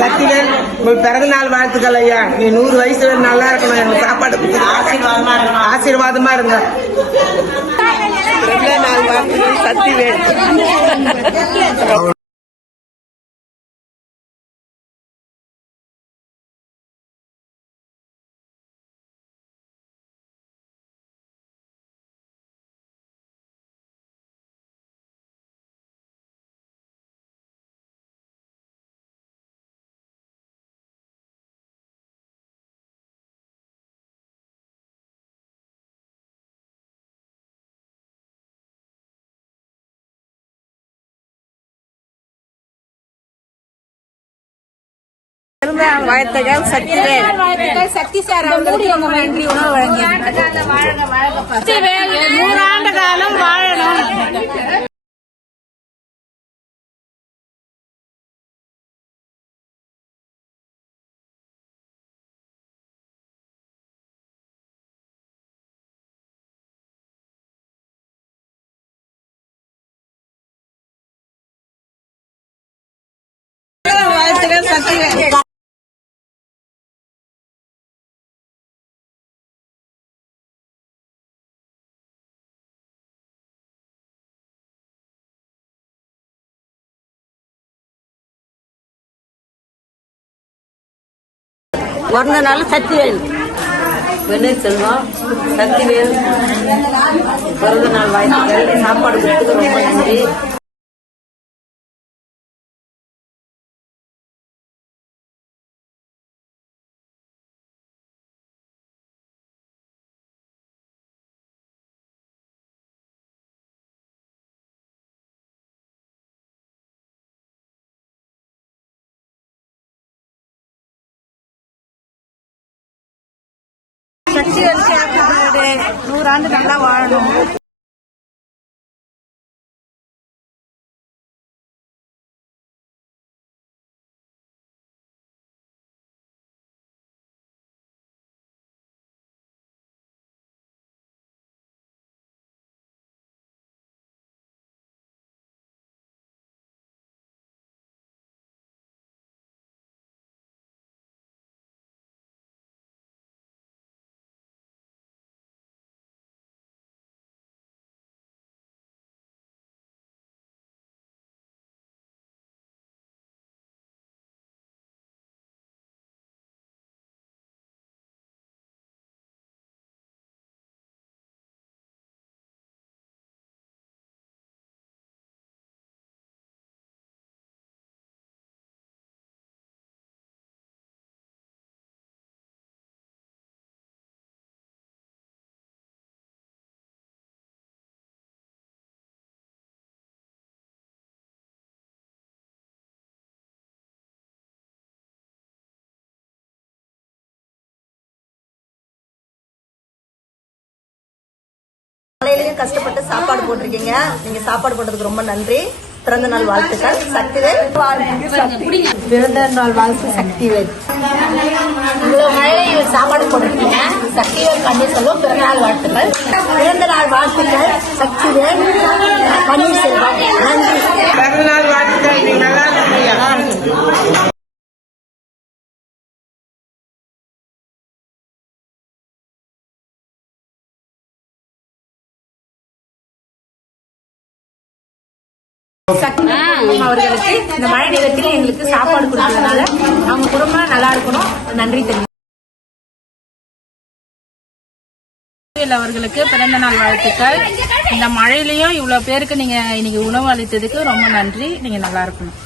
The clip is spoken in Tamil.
சக்திவேல் உங்கள் பிறந்த நாள் வாழ்த்துக்கள் ஐயா. நீ நூறு வயசு வரை நல்லா இருக்கணும். எனக்கு சாப்பாடு ஆசீர்வாதமா இருக்கணும். ஆசீர்வாதமா இருங்க. பிறந்த நாள் வாழ்த்துக்கள் சக்திவேல். வாழ்த்துக்கள் சக்திவேல் வாழ்த்துக்கள் சக்தி சார் ரொம்ப நன்றி உணவு வழங்கியிருக்காங்க சக்திவேல் நூறாண்டு காலம் வாழணும். வாழ்த்துக்கள் சக்திவேல் நாள் சக்திவேல். வெள்ளை செல்வம் சக்திவேல் பிறந்த நாள் வாழ்த்துக்கள் சாப்பாடு கொடுத்து ரொம்ப நன்றி. சக்திவேல் சேர்க்கப்படுது நூறாண்டு நல்லா வாழணும். கஷ்டப்பட்டு சாப்பாடு போட்டிருக்கீங்க. நீங்க சாப்பாடு போட்டதுக்கு ரொம்ப நன்றி. பிறந்த நாள் வாழ்த்துக்கள். சக்திவேல் பிறந்த நாள் வாழ்த்து சக்திவேல் இவ்வளவு மழையில சாப்பாடு போட்டிருக்கீங்க. சக்திவேல் பன்னீர்செல்வம் பிறந்த நாள் வாழ்த்துக்கள். பிறந்த நாள் வாழ்த்துக்கள். சக்திவேல் பன்னீர்செல்வம் நன்றி. பிறந்த நாள் அவர்களுக்கு இந்த மழை நேரத்தில் எங்களுக்கு சாப்பாடு கொடுத்ததுனால அவங்க குடும்பம் நல்லா இருக்கணும். நன்றி தெரியும் அவர்களுக்கு பிறந்த நாள் வாழ்த்துக்கள். இந்த மழையிலயும் இவ்வளவு பேருக்கு நீங்க இன்னைக்கு உணவு அளித்ததுக்கு ரொம்ப நன்றி. நீங்க நல்லா இருக்கணும்.